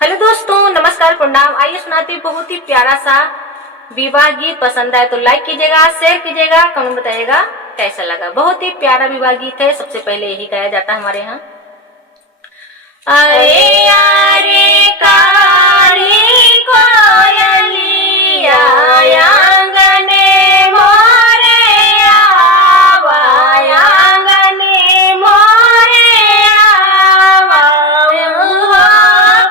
Hello दोस्तों, नमस्कार, प्रणाम। आइए सुनाती हूँ बहुत ही प्यारा सा विवाह गीत। पसंद आए तो लाइक कीजिएगा, शेयर कीजिएगा, कमेंट बताइएगा कैसा लगा। बहुत ही प्यारा विवाह गीत है। सबसे पहले यही गाया जाता है हमारे यहाँ। अरे यारे काली कोयलिया आंगने मोरे आवा, आंगने मोरे आवा,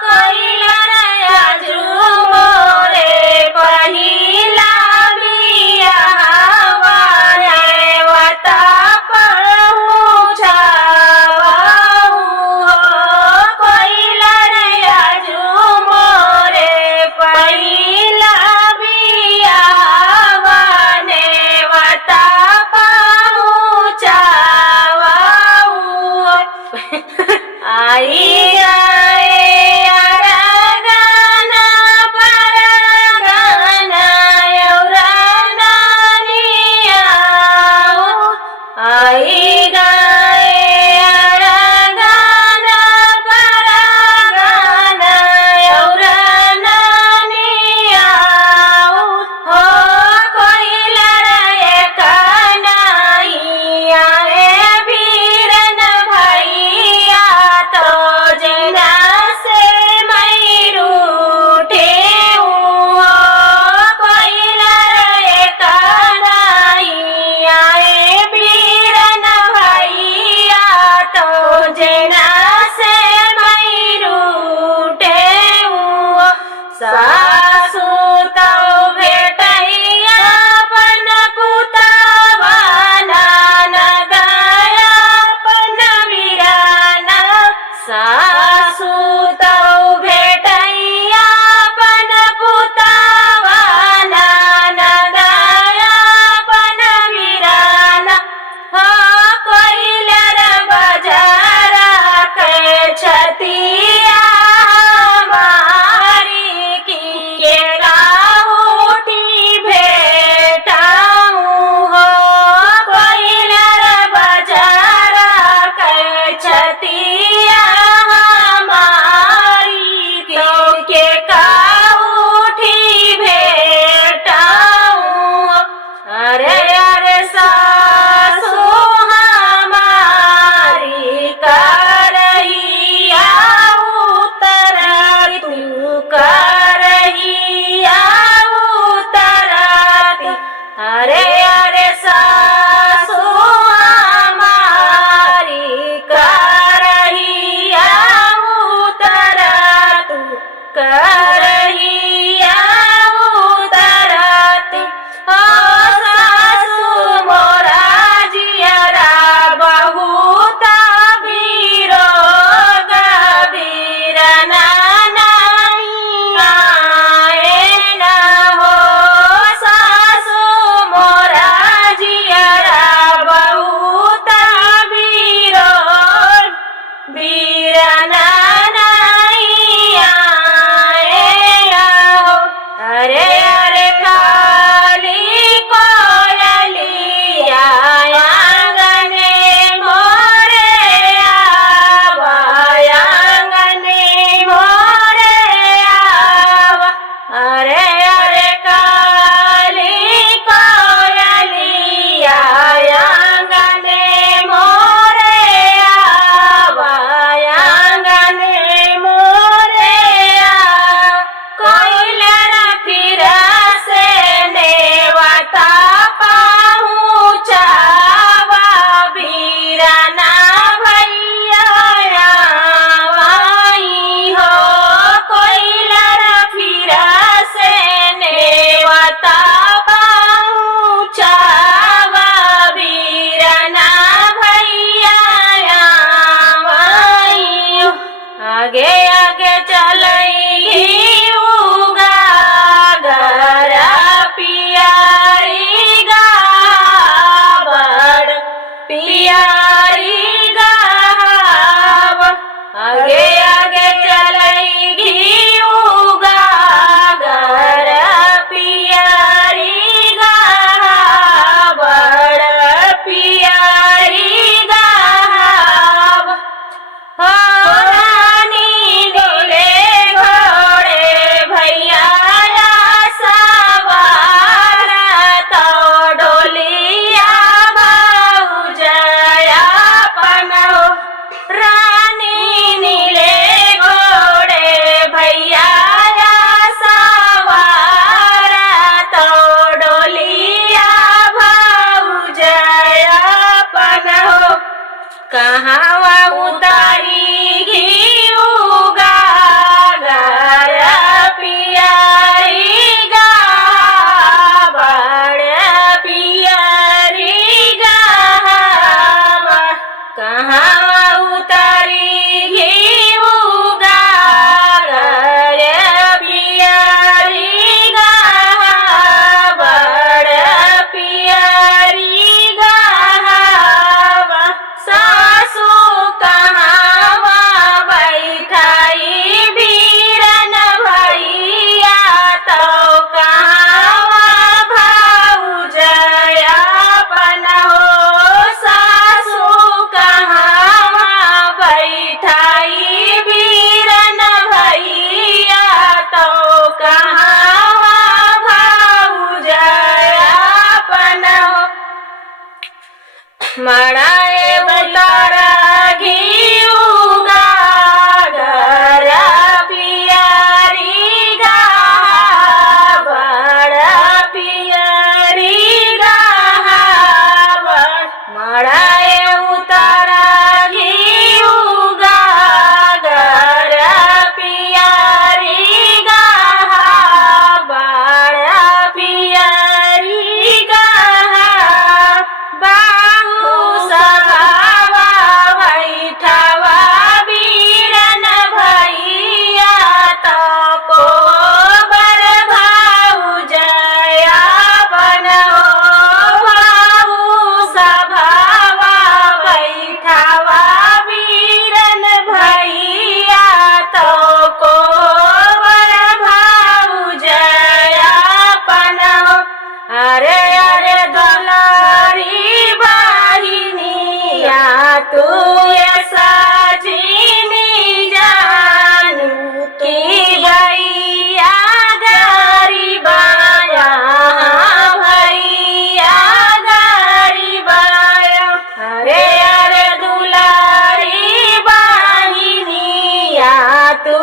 कैलरा झूमरे पहिला बियाहवा, देवता पहुँचावा, कैलरा झूमरे पहिला बियाहवा, देवता पहुँचावा। आई सासू तो भेटैया अपन पुतवा, ननद अपन बिराना। सासू तो भेटैया अपन पुतवा, ननद अपन बिराना। हो कैलरा बजारा के छतिया आगे आगे चलई उगा गरा पियारी गावड़, पियारी गाव। आगे आगे चलई उगा गरा पियारी गावड़, पियारी गाव। हो रानी डोले घर कहावा उतारी घिउ गागर पियरी गाबर पियरी गावा कहावा उतारी घिउ गागर पियरी गाबर पियरी गावा सासू कहावा बैठाई बीरन भैया तो कहावा भाऊजया अपन हो सासू कहावा बैठाई बीरन भैया तो कहावा भाऊजया अपन हो मड़ाए उतारा घिउ गागर पियरी गाबर पियरी गाबर मड़ाए उतारा घिउ गागर पियरी गाबर पियरी गाबर बाहु सभावा बैठावा बीरन भैया तो कोबर भाऊजया अपन हो बाहु सभावा बैठावा बीरन भैया तो कोबर भाऊजया अपन हो अरे अरे दुलारी बाहिनिया तू सजीनी जानू की भैया गरीबाया भैया गरीबाया अरे अरे दुलारी बाहिनिया तू